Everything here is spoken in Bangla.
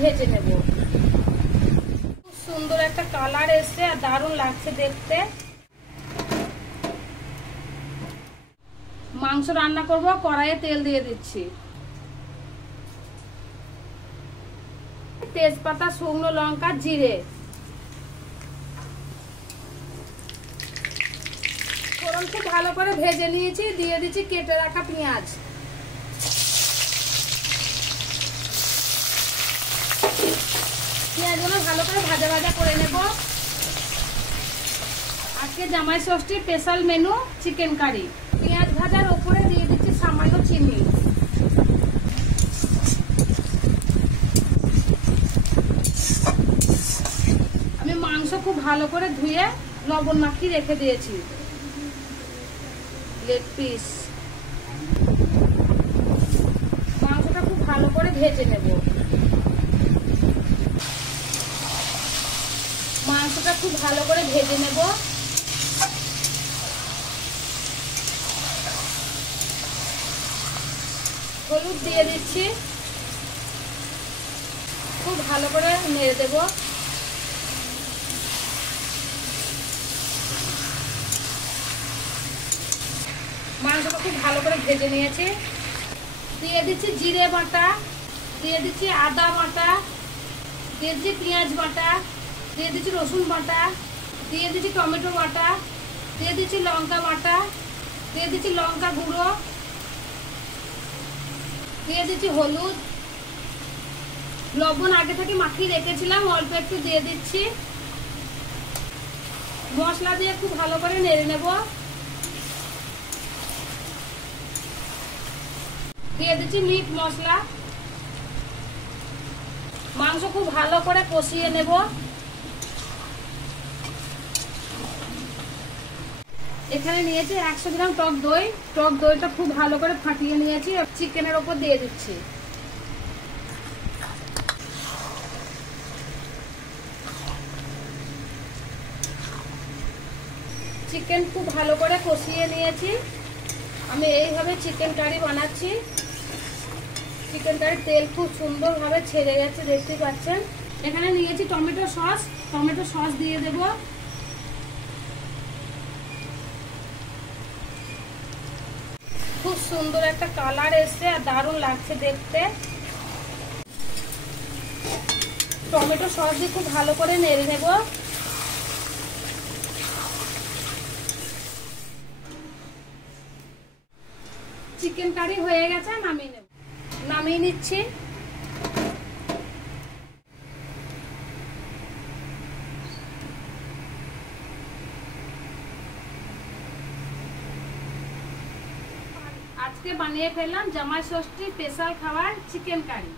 ভেজে নেব। খুব সুন্দর একটা কালার এসছে আর দারুণ লাগছে দেখতে। মাংস রান্না করব, কড়াইয়ে তেল দিয়ে দিচ্ছি। তেজপাতা, শুকনো লঙ্কা, জিরে, ফোড়ন খুব ভালো করে ভেজে নিয়েছি। দিয়ে দিচ্ছি কেটে রাখা পেঁয়াজ। পেঁয়াজগুলো ভালো করে ভাজা ভাজা করে নেব। আজকে জামাই ষষ্ঠীর স্পেশাল মেনু চিকেন কারি। পেঁয়াজ ভাজার উপরে দিয়ে দিচ্ছি সামান্য চিনি। আমি মাংস খুব ভালো করে ধুয়ে লবণ মাখিয়ে রেখে দিয়েছি। Leg piece. মাংসটা খুব ভালো করে ভেজে নেব। মাংসটা খুব ভালো করে ভেজে নেব। হলুদ দিয়ে দিচ্ছি। খুব ভালো করে নেড়ে দেব। মাংসটা খুব ভালো করে ভেজে নিয়েছি। দিয়ে দিচ্ছি জিরে বাটা, দিয়ে দিচ্ছি আদা বাটা, দিয়ে দিচ্ছি পেঁয়াজ বাটা, দিয়ে দিচ্ছি রসুন বাটা, দিয়ে দিচ্ছি টমেটো বাটা, দিয়ে দিচ্ছি লঙ্কা বাটা, দিয়ে দিচ্ছি লঙ্কা গুঁড়ো, দিয়ে দিচ্ছি হলুদ, লবণ আগে থেকে মাখিয়ে রেখেছিলাম অল্প একটু দিয়ে দিচ্ছি। মশলা দিয়ে খুব ভালো করে নেড়ে নেব। দিয়ে দিচ্ছি মিট মশলা। মাংস খুব ভালো করে কষিয়ে নেব। এখানে নিয়েছি 100 গ্রাম টক দই। টক দইটা খুব ভালো করে ফাটিয়ে নিয়েছি। চিকেনের ওপর দিয়ে দিচ্ছি। চিকেন খুব ভালো করে কষিয়ে নিয়েছি। আমি এইভাবে চিকেন কারি বানাচ্ছি। চিকেন কারির তেল খুব সুন্দরভাবে ছেড়ে গেছে, দেখতে পাচ্ছেন। এখানে নিয়েছি টমেটো সস। টমেটো সস দিয়ে দেব। খুব সুন্দর একটা কালার এসছে আর দারুণ লাগছে দেখতে। টমেটো সস দিয়ে খুব ভালো করে নেড়ে নেব। চিকেন কারি হয়ে গেছে, নামিয়ে নিচ্ছি। আজকে বানিয়ে ফেললাম জামাই ষষ্ঠী স্পেশাল খাবার চিকেন কারি।